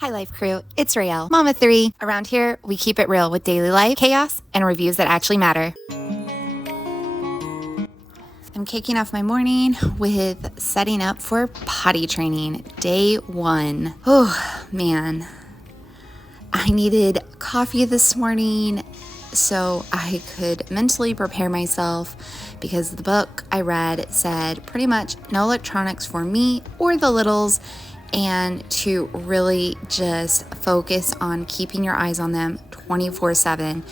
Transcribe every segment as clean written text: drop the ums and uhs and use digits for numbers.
Hi Life Crew, it's Raelle, Mama 3. Around here, we keep it real with daily life, chaos, and reviews that actually matter. I'm kicking off my morning with setting up for potty training, day 1. Oh man, I needed coffee this morning so I could mentally prepare myself because the book I read said pretty much no electronics for me or the littles, and to really just focus on keeping your eyes on them 24/7.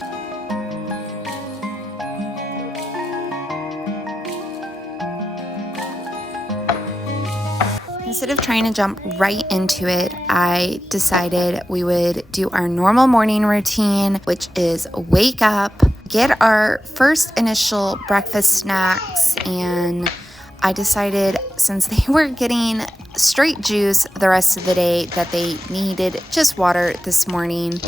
Instead of trying to jump right into it, I decided we would do our normal morning routine, which is wake up, get our first initial breakfast snacks, and I decided since they were getting straight juice the rest of the day that they needed just water this morning.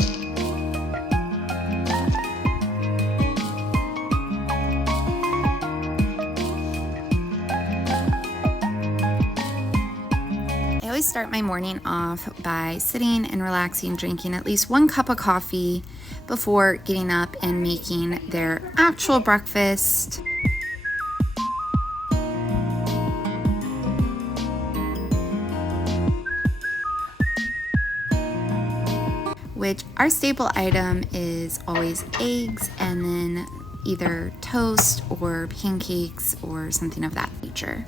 I always start my morning off by sitting and relaxing, drinking at least 1 cup of coffee before getting up and making their actual breakfast. Which our staple item is always eggs and then either toast or pancakes or something of that nature.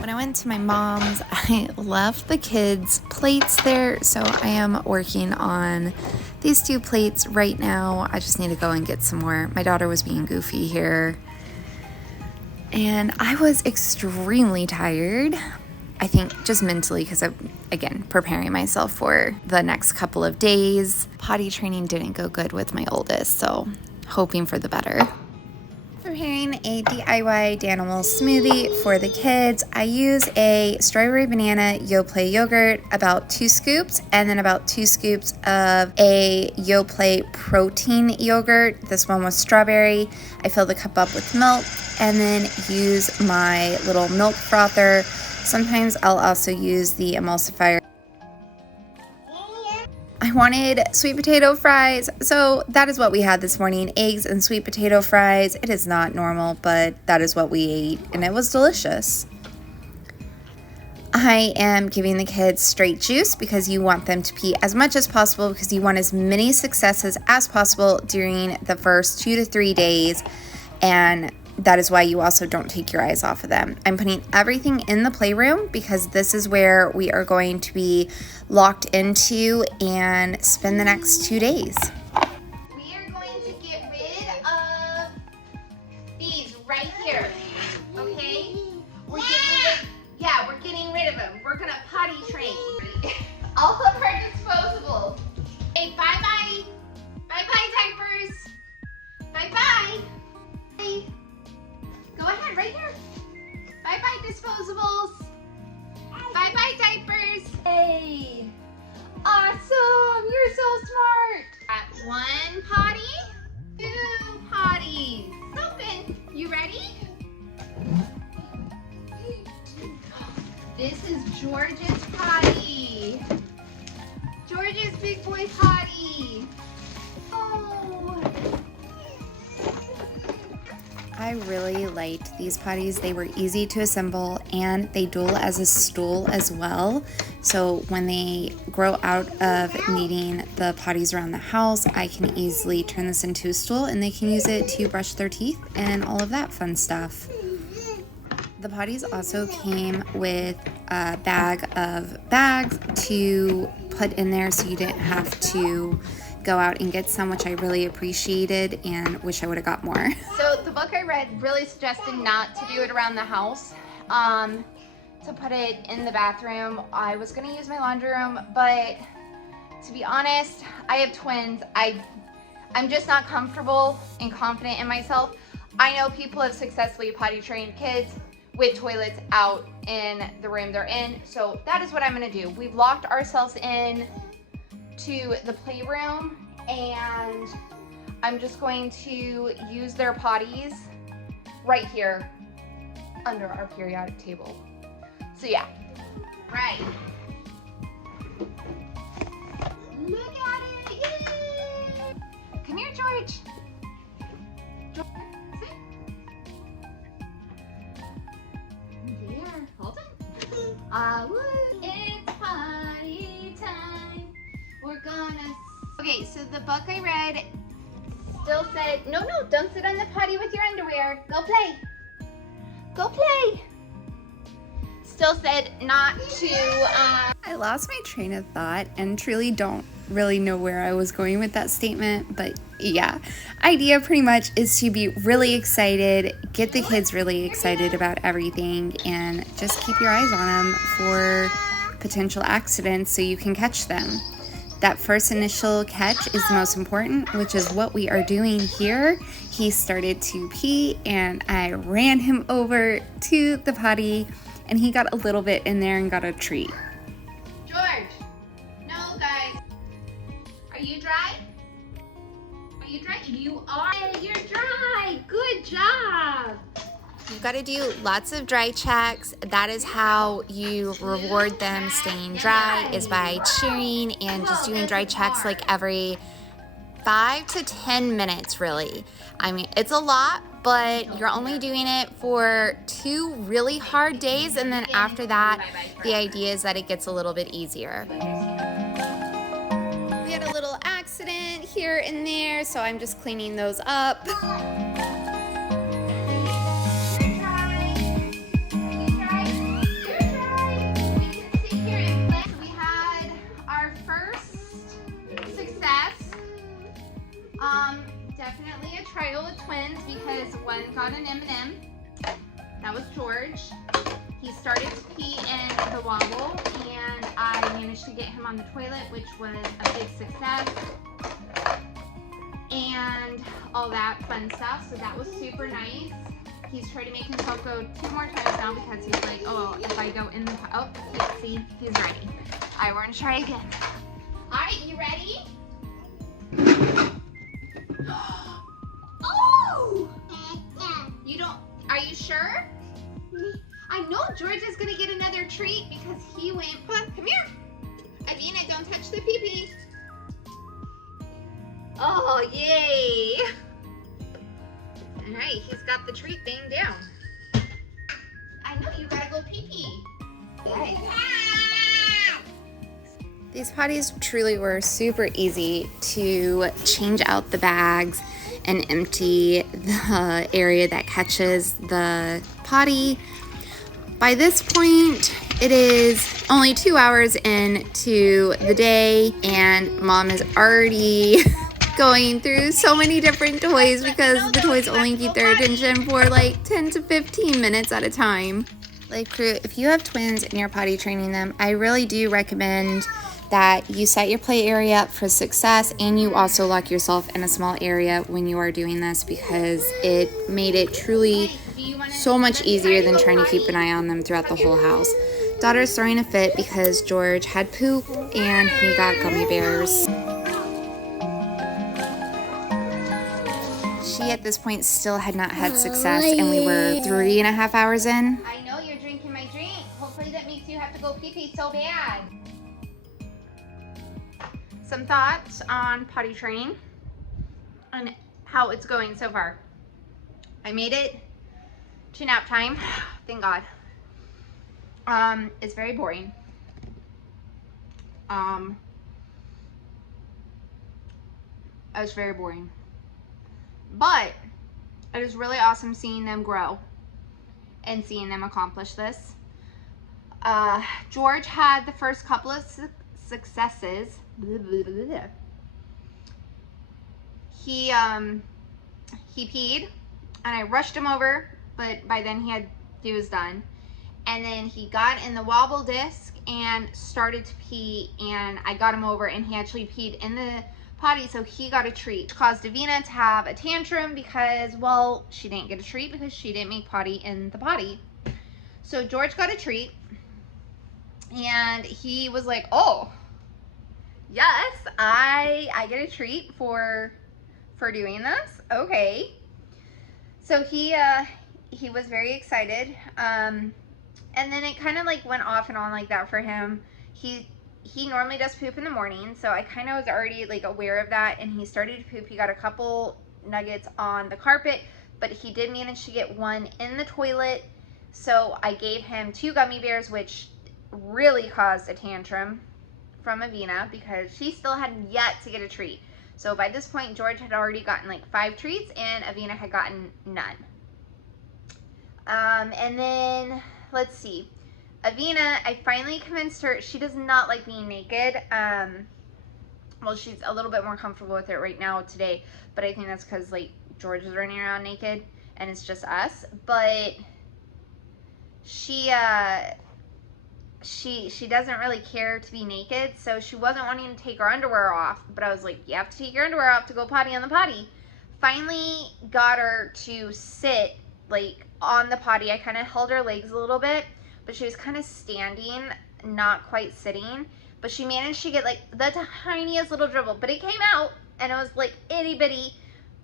When I went to my mom's, I left the kids' plates there, so I am working on these 2 plates right now. I just need to go and get some more. My daughter was being goofy here. And I was extremely tired. I think just mentally because I'm, again, preparing myself for the next couple of days. Potty training didn't go good with my oldest, so hoping for the better. Preparing a DIY Danimal smoothie for the kids. I use a strawberry banana Yoplait yogurt, about 2 scoops, and then about 2 scoops of a Yoplait protein yogurt. This one was strawberry. I fill the cup up with milk and then use my little milk frother. Sometimes I'll also use the emulsifier. I wanted sweet potato fries, so that is what we had this morning, eggs and sweet potato fries. It is not normal, but that is what we ate, and it was delicious. I am giving the kids straight juice because you want them to pee as much as possible because you want as many successes as possible during the first 2 to 3 days, and that is why you also don't take your eyes off of them. I'm putting everything in the playroom because this is where we are going to be locked into and spend the next 2 days. We are going to get rid of these right here, okay? We're getting rid of them. We're gonna potty train. All of our disposables. Hey, bye-bye. Bye-bye, diapers. Bye-bye. Bye. Go ahead, right here. Bye-bye, disposables. Bye-bye, diapers. Hey. Awesome. You're so smart. At 1 potty, 2 potties. Open. You ready? This is George's potty. George's big boy potty. Oh. I really liked these potties. They were easy to assemble and they dual as a stool as well. So when they grow out of needing the potties around the house, I can easily turn this into a stool and they can use it to brush their teeth and all of that fun stuff. The potties also came with a bag of bags to put in there so you didn't have to go out and get some, which I really appreciated and wish I would have got more. So the book I read really suggested not to do it around the house, to put it in the bathroom. I was gonna use my laundry room, but to be honest, I have twins. I'm just not comfortable and confident in myself. I know people have successfully potty trained kids with toilets out in the room they're in, so that is what I'm gonna do. We've locked ourselves in to the playroom, and I'm just going to use their potties right here under our periodic table. So yeah, right. Look at it, yay! Come here, George. George, sit. There, hold on. It's potty time. We're gonna. Okay, so the book I read still said, no, don't sit on the potty with your underwear. Go play. Go play. Still said not to. I lost my train of thought and truly don't really know where I was going with that statement, but yeah, idea pretty much is to be really excited, get the kids really excited about everything, and just keep your eyes on them for potential accidents so you can catch them. That first initial catch is the most important, which is what we are doing here. He started to pee and I ran him over to the potty and he got a little bit in there and got a treat. George, no guys. Are you dry? Are you dry? You are. You're dry. Good job. You've got to do lots of dry checks. That is how you reward them staying dry, is by cheering and just doing dry checks like every 5 to 10 minutes, really. I mean, it's a lot, but you're only doing it for 2 really hard days, and then after that, the idea is that it gets a little bit easier. We had a little accident here and there, so I'm just cleaning those up. Definitely a trial with twins because one got an M&M. That was George. He started to pee in the wobble and I managed to get him on the toilet, which was a big success. And all that fun stuff, so that was super nice. He's tried to make himself go 2 more times now because he's like, oh, if I go in the, oh, see, he's ready. All right, we're gonna try again. All right, you ready? Oh! You don't, are you sure? I know George is gonna get another treat because he went, come here. Adina, don't touch the pee-pee. Oh, yay. All right, he's got the treat thing down. I know, you gotta go pee-pee. Right. These potties truly were super easy to change out the bags and empty the area that catches the potty. By this point, it is only 2 hours into the day and Mom is already going through so many different toys because the toys only keep their attention for like 10 to 15 minutes at a time. Like crew, if you have twins and you're potty training them, I really do recommend that you set your play area up for success and you also lock yourself in a small area when you are doing this because it made it truly so much easier than trying to keep an eye on them throughout the whole house. Daughter's throwing a fit because George had poop and he got gummy bears. She at this point still had not had success and we were 3.5 hours in. I know you're drinking my drink. Hopefully that makes you have to go pee-pee so bad. Some thoughts on potty training and how it's going so far. I made it to nap time, thank God. It's very boring. It's very boring. But it is really awesome seeing them grow and seeing them accomplish this. George had the first couple of successes. He peed and I rushed him over, but by then he was done. And then he got in the wobble disc and started to pee and I got him over and he actually peed in the potty, so he got a treat. It caused Davina to have a tantrum because, well, she didn't get a treat because she didn't make potty in the potty. So George got a treat and he was like, oh, Yes, I get a treat for doing this. Okay. So he was very excited. And then it kind of like went off and on like that for him. He normally does poop in the morning, so I kind of was already like aware of that, and he started to poop. He got a couple nuggets on the carpet, but he did manage to get one in the toilet. So I gave him 2 gummy bears, which really caused a tantrum from Avina because she still had yet to get a treat. So by this point, George had already gotten like 5 treats and Avina had gotten none. And then, let's see. Avina, I finally convinced her, she does not like being naked. Well, she's a little bit more comfortable with it right now today, but I think that's because like George is running around naked and it's just us. But she doesn't really care to be naked, so she wasn't wanting to take her underwear off, but I was like, you have to take your underwear off to go potty on the potty. Finally got her to sit like on the potty. I kind of held her legs a little bit, but she was kind of standing, not quite sitting, but she managed to get like the tiniest little dribble, but it came out and it was like itty bitty,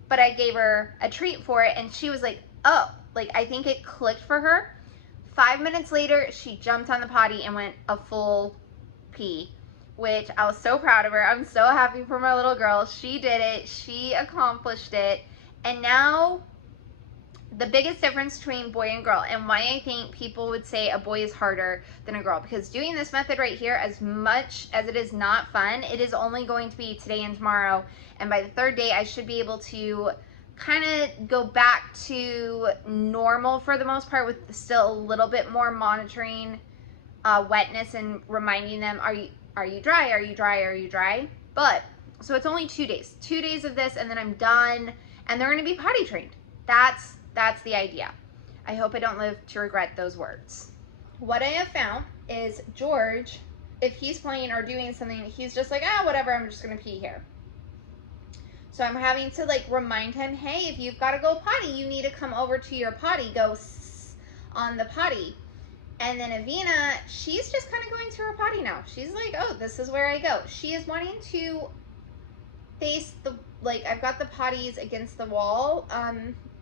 but I gave her a treat for it and she was like, oh, like I think it clicked for her. 5 minutes later, she jumped on the potty and went a full pee, which I was so proud of her. I'm so happy for my little girl. She did it. She accomplished it. And now, the biggest difference between boy and girl, and why I think people would say a boy is harder than a girl, because doing this method right here, as much as it is not fun, it is only going to be today and tomorrow. And by the 3rd day, I should be able to kind of go back to normal for the most part, with still a little bit more monitoring wetness and reminding them, are you dry, are you dry, are you dry? But so it's only 2 days of this, and then I'm done, and they're going to be potty trained. That's the idea. I hope I don't live to regret those words. What I have found is George, if he's playing or doing something, he's just like, ah, whatever, I'm just going to pee here. So I'm having to like remind him, hey, if you've got to go potty, you need to come over to your potty, go on the potty. And then Avina, she's just kind of going to her potty now. She's like, oh, this is where I go. She is wanting to face the, like, I've got the potties against the wall,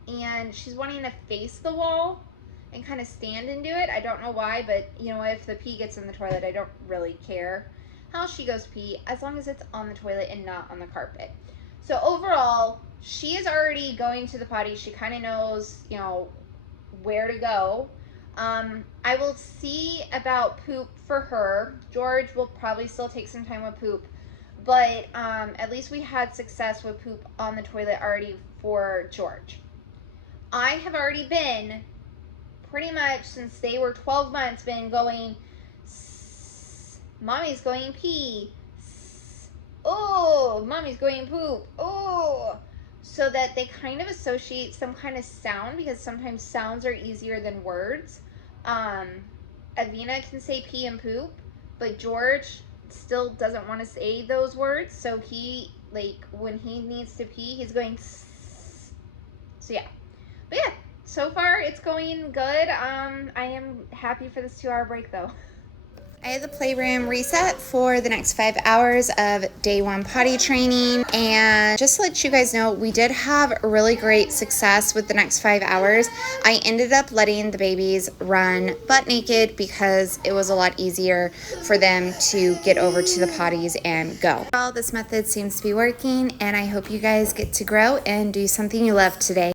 and she's wanting to face the wall and kind of stand and do it. I don't know why, but you know, if the pee gets in the toilet, I don't really care how she goes to pee, as long as it's on the toilet and not on the carpet. So overall, she is already going to the potty. She kind of knows, you know, where to go. I will see about poop for her. George will probably still take some time with poop, but at least we had success with poop on the toilet already for George. I have already been, pretty much since they were 12 months, been going, mommy's going pee, oh, mommy's going poop, oh, so that they kind of associate some kind of sound, because sometimes sounds are easier than words. Avina can say pee and poop, but George still doesn't want to say those words, so he, like, when he needs to pee, he's going, so yeah. But yeah, so far it's going good. I am happy for this 2-hour break though. I had the playroom reset for the next 5 hours of day 1 potty training, and just to let you guys know, we did have really great success with the next 5 hours. I ended up letting the babies run butt naked because it was a lot easier for them to get over to the potties and go. Well, this method seems to be working, and I hope you guys get to grow and do something you love today.